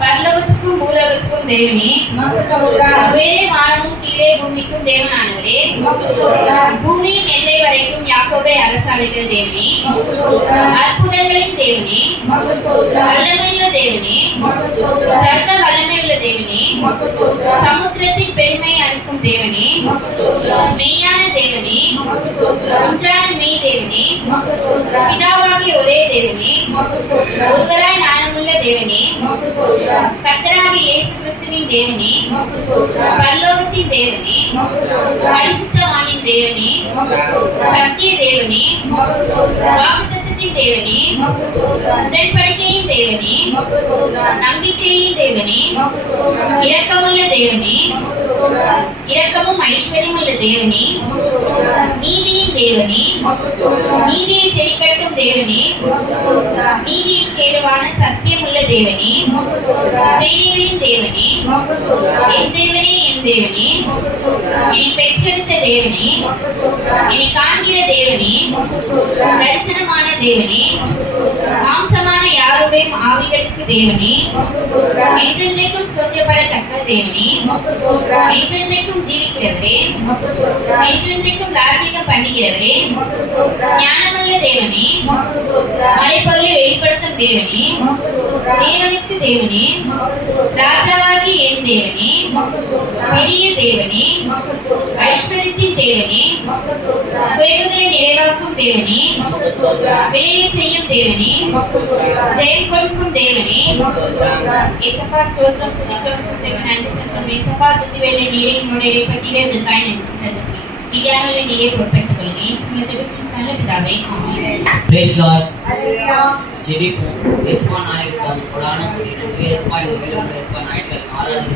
பரலோகத்துக்கும் பூலோகத்துக்கும் தேவனே, வேறே வானமும் கீழே பூமிக்கும் தேவனானவரே, பூமியின் எல்லை வரைக்கும் யாக்கோபை அரசாளுகிற தேவனே, அற்புதங்களின் தேவனே, வல்லமையுள்ள தேவனே, சர்வ வல்லமையுள்ள தேவனே, சமுத்திரத்தின் பெருமை அளிக்கும் தேவனே, மெய்யான தேவனே, ஒன்றான மெய் தேவனே, பிதாவாகிய ஒரே தேவனே, ஒருவராய் ஞானமுள்ள தேவனே, கர்த்தராகிய இயேசு கிறிஸ்துவின் தேவனே, பரலோகத்தின் தேவனே, பரிசுத்தவானின் தேவனே, சத்திய தேவனே, வாக்குத்தத்தத்தின் தேவனே, உடன்படிக்கையின் தேவனே, நம்பிக்கையின் தேவனே, இரக்கமுள்ள தேவனே, இரக்கமும் ஐஸ்வர்யமுள்ள தேவனே, நீதியின் தேவனே, நீதியை செறிக்கட்டும் தேவனே, நீதியின் கேடுவான சத்தியமுள்ள தேவனே, செய்திகளின் தேவனே, என் தேவனே, என் தேவனே, என்னை பெற்றெடுத்த தேவனே, என்னை காண்கிற தேவனே, தரிசனமான தேவனே, மாம்சமான யாருடைய ஆவிகளுக்கு தேவனே, என்றென்றைக்கும் ஸ்தோத்திரப்படத்தக்க தேவனே, என்றென்றைக்கும் ஜீவிக்கிறவரே, என்றென்றைக்கும் ராஜ்யம் பண்ணுகிறவரே, ஞானமுள்ள தேவனே, மறைபொருளை வெளிப்படுத்தும் தேவனே, தேவனுக்கு தேவனே, ராஜாவாகி என் தேவனே, பெரிய தேவனே, ஐஸ்வர்யத்தின் தேவனே, குறைவுகளை நிறைவாக்கும் தேவனே, வேலை செய்யும் தேவனே, ஜெயம் கொடுக்கும் தேவனே, ஏசப்பா ஸ்தோத்திரம் துதிக்கிறோம் சுத்தம் நன்றி சொல்றோம். ஏசப்பா துதி வேலை நீரை உன்னுடைய பட்டியலே அதற்காக நினைச்சிருந்தது விதியானவர்களை நீரை பொறுப்பெடுத்துக் கொள்ளுங்க. இயேசுவின் ஜெபத்தின் நல்ல பிதாவே, ஆமென். Praise Lord. ஜெபிப்போம். ஏசுவா நாயகத்தாம் கொடான குடிசு ஏசுவா இந்த வெள்ளம் ஏசுவா நாயகர்கள் ஆராதனை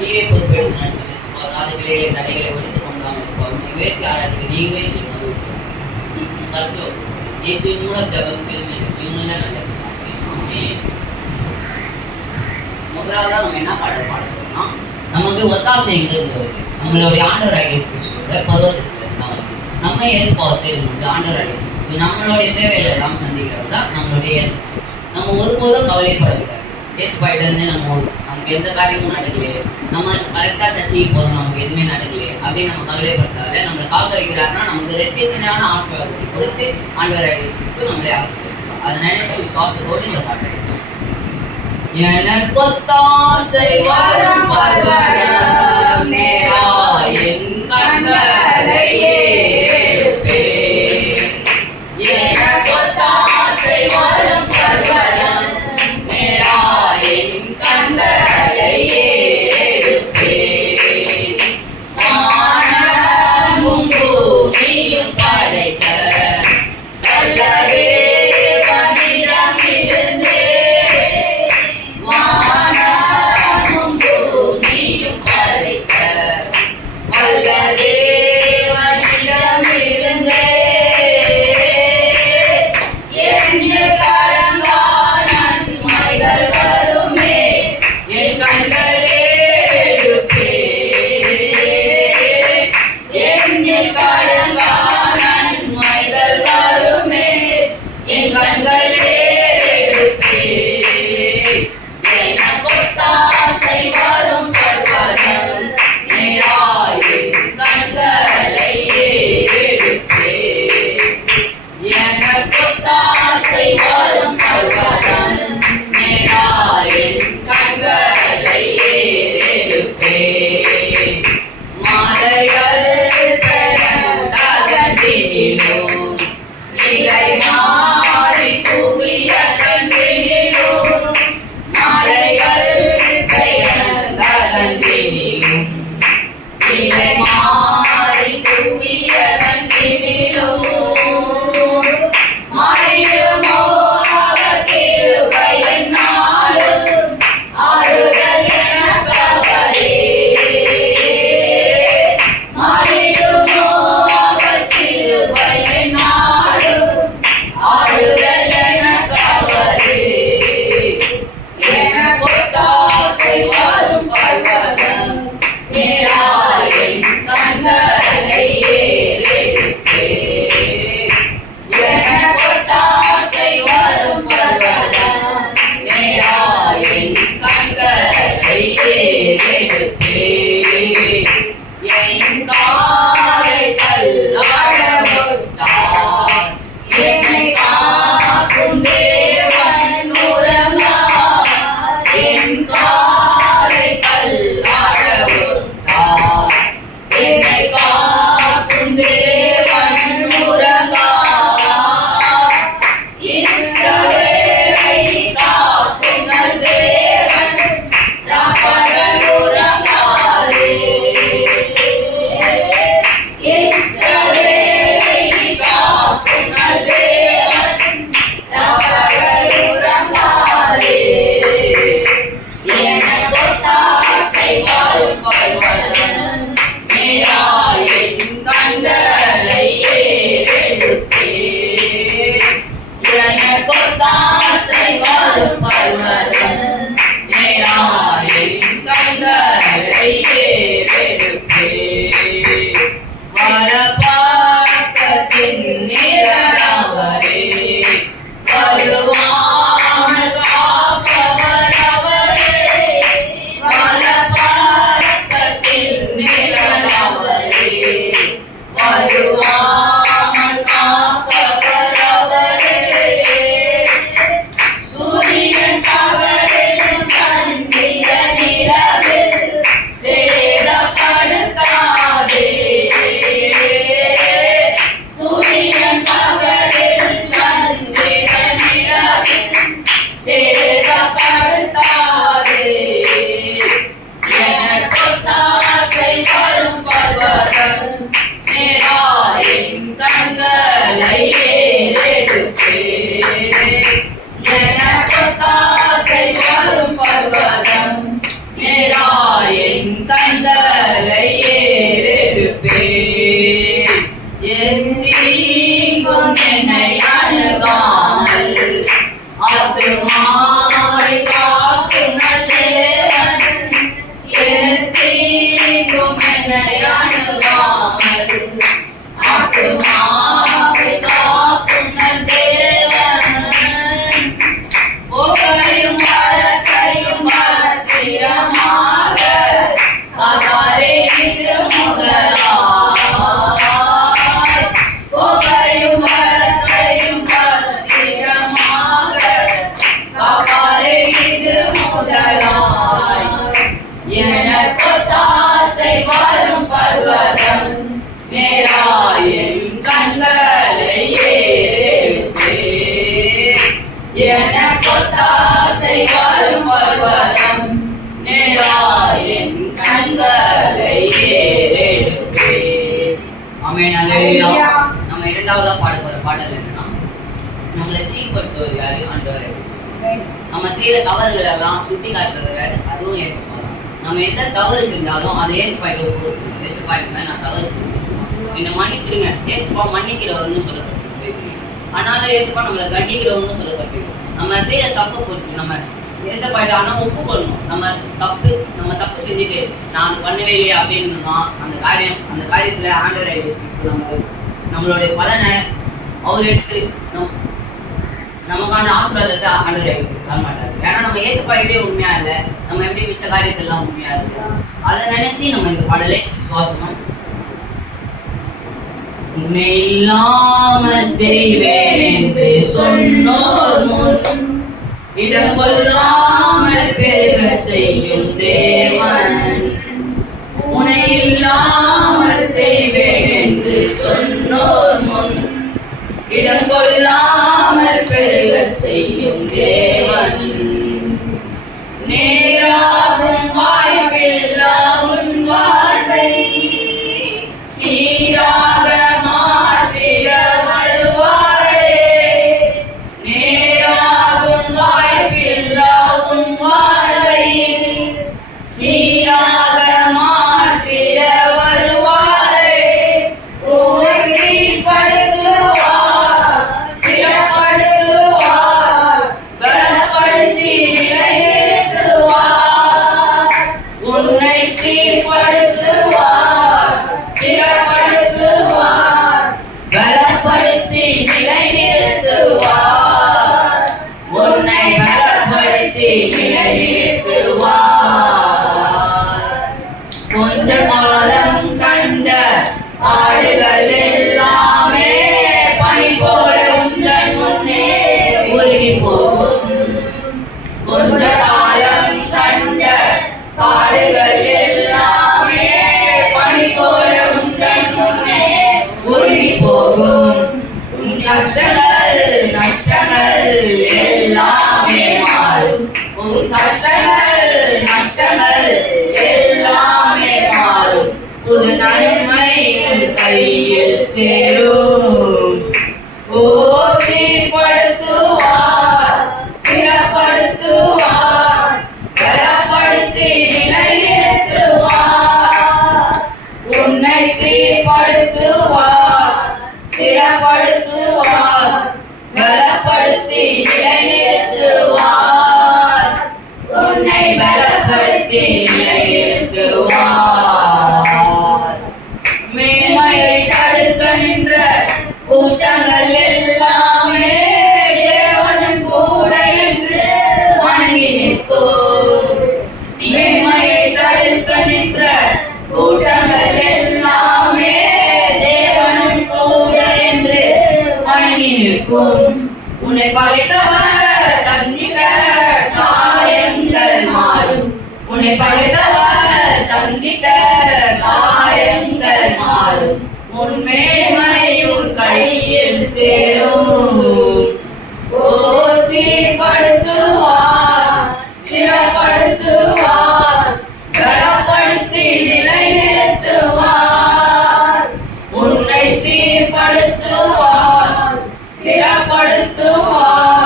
நீரை பொறுப்பெடுத்து நடத்தும் ஏசுவா ராஜகிளைகளை தடைகளை ஒழித்துக் கொண்டாம் ஏசுவா உயர்த்தி ஆராதிக்க நீங்களே எங்களுக்கு கர்த்தோ இயேசுவின் மூலம் ஜெபம் கேளுங்க. இவங்கள நல்ல பிதாவே, ஆமென். முதலாவதா நம்ம என்ன பாடணும்னா நமக்கு ஒத்தாசை எங்கிருந்து வருது? நம்மளுடைய ஆண்டவராகிய இயேசு கிறிஸ்துவோட பர்வதத்துல இருந்தால் நம்ம இயேசுவை தெரிந்து ஆண்டவராகிய இயேசு கிறிஸ்து நம்மளுடைய தேவைகள் எல்லாம் சந்திக்கிறவர் தான் நம்மளுடைய நம்ம ஒருபோதும் கவலைப்படக்கூடாது. இயேசுபாயிட்ட இருந்து நமக்கு எந்த காரியமும் நடக்கலையே, நம்ம கரெக்டாக சர்ச்சைக்கு போகிறோம், நமக்கு எதுவுமே நடக்கலையே அப்படின்னு நம்ம கவலைப்பட்டாலே நம்மளை காக்க வைக்கிறாருன்னா நமக்கு ரெட்டித்தனையான ஆசீர்வாதத்தை கொடுத்து ஆண்டவராகிய இயேசு கிறிஸ்து நம்மளே ஆசீர்வதிப்பார். அதை நினைச்சு விசுவாசத்தோடு இந்த பாட்டு எனக்கொத்தாசை வரும் பர்வதம் நேரா என் கண்களை ஏறெடுப்பேன். எனக்கொத்தாசை வரும் பர்வதம் நேரா என் கண்களை ஏறெடுப்பேன். வானமும் பூமியும் படைத்த வல்லரே மாலை வழுவாமல் காப்பவர் அவரே. சூரியன் பகலில் சந்திரன் இரவில் சேதப்படுத்தாதே. சூரியன் பகலில் சந்திரன் இரவில் சேதப்படுத்தாதே. எனக்கு தாசை வரும் பர்வதம் நேராயின் கண்களை ஏறெடுப்பே. எனக்கு தாசை வரும் பர்வதம் நேராயின் கண்களை ஏறெடுப்பே. எந்தீங்கும் என்னை அணுகாமல் ஆத்துமாவை காக்கும் தேவன். எந்தீங்கும் என்னை அணுகாமல் ஆத்துமாவை காக்கும் தேவன். போகையும் வரத்தையும் பத்திரமாக காத்தாரே இது முதலாய். போகையும் வரத்தையும் பத்திரமாக காப்பாரே இது முதலாய். எனக்கு தாசை வரும் பர்வதம் நேராயின் கண்களை ஏறெடுப்பே. எனக்கு தாசை வரும் பர்வதம் நேராயின் கண்களை ஏறெடுப்பே. ஆமென். அல்லேலூயா. நம்ம இரண்டாவதா பாட போற பாடல் என்னன்னா, நம்மளை சீர்படுத்துவது யாரு? ஆண்டவரே. நம்ம செய்யற தவறுகள் எல்லாம் சுட்டி காட்டுறவர் அதுவும் ஏசப்பா தான். நம்ம எந்த தவறு செஞ்சாலும் அதை ஏசப்பாய்க்கு பொறுப்பு. ஏசப்பாய்க்கு நான் தவறு செஞ்சேன், என்னை மன்னிச்சிருங்க. ஏசப்பா மன்னிக்கிறவர்னு சொல்லப்பட்டிருக்கு. ஆனாலும் ஏசப்பா நம்மளை கண்டிக்கிறவர்னு சொல்லப்பட்டிருக்கு. நம்ம செய்யற தப்பு பொறுத்து நம்ம ஏசப்பாய்க்கு ஆனா ஒப்புக்கொள்ளணும். நம்ம தப்பு செஞ்சுட்டு நான் அது பண்ணவே இல்லையா அப்படின்னு அந்த காரியத்துல ஆண்டவரை நம்மளுடைய பலனை அவர் எடுத்து நமக்கான ஆசீர்வாதத்தை ஆண்டவரை தர மாட்டாரு. ஏன்னா நம்ம ஏசப்பாயிட்டே உண்மையா இல்லை, நம்ம எப்படி மிச்ச காரியத்தெல்லாம் உண்மையா இருக்கு. அதை நினைச்சு நம்ம இந்த பாடலை விசுவாசமா உன்னை இல்லாமல் செய்வேன் என்று சொன்னோர் முன் இடம் கொள்ளாமல் பெருக செய்யும் தேவன். உன்னை இல்லாமல் செய்வேன் என்று சொன்னோர் முன் இடம் கொள்ளாமல் பெருக செய்யும் தேவன். நேராகும் வாய்ப்பில்லா உன் வாழ்வை சீராக மாற்றிட வருவாரே. நேராகும் வாய்ப்பில்லா உன் வாழ்வை சீராக மாற்றிட வருவாரே. உறுதிப்படுத்துவார், ஸ்திரப்படுத்துவார், பலப்படுத்தி நிலைநிறுத்துவார். உன்னை சீர்படுத்துவார், ஸ்திரப்படுத்துவார், பலப்படுத்தி நிலைநிறுத்துவார். உன்னை பலப்படுத்தி நிலைநிறுத்துவார். கொஞ்ச காலம் கண்ட பாடுகள் எல்லாமே பனி போல உந்தன் முன்னே உருகி போகும். கொஞ்ச காலம் கண்ட பாடுகள் எல்லாமே பனி போல உந்தன் முன்னே உருகி போகும். உன் கஷ்டங்கள் நஷ்டங்கள் எல்லாமே மாறும். உன் கஷ்டங்கள் நஷ்டங்கள் எல்லாமே மாறும். புது நன்மை உன் கையில் சேரும். ஓ சீர்படுத்துவார், ஸ்திரப்படுத்துவார், பலப்படுத்தி நிலைநிறுத்துவார். உன்னை சீர்படுத்துவார், ஸ்திரப்படுத்துவார், பலப்படுத்தி நிலைநிறுத்துவார். உன்னை பலப்படுத்தி நிலைநிறுத்துவார். மேன்மையை தடுக்க நின்ற கூட்டங்கள் எல்லாமே தேவனும் கூட என்று வணங்கி நிற்கும். மேன்மையை தடுக்க நின்ற கூட்டங்கள் எல்லாமே தேவன் நிற்கும். உன்னை பகைத்தவர் தந்திக்க காயங்கள் மாறும். உன்னை பகைத்தவர் தந்திக்க காயங்கள் மாறும். உன் மேன்மை உன் கையில் சேரும். ஓ சீர்படுத்துவார் ஸ்திரப்படுத்துவார் பலப்படுத்தி நிலைநிறுத்துவார். உன்னை சீர்படுத்துவார் ஸ்திரப்படுத்துவார்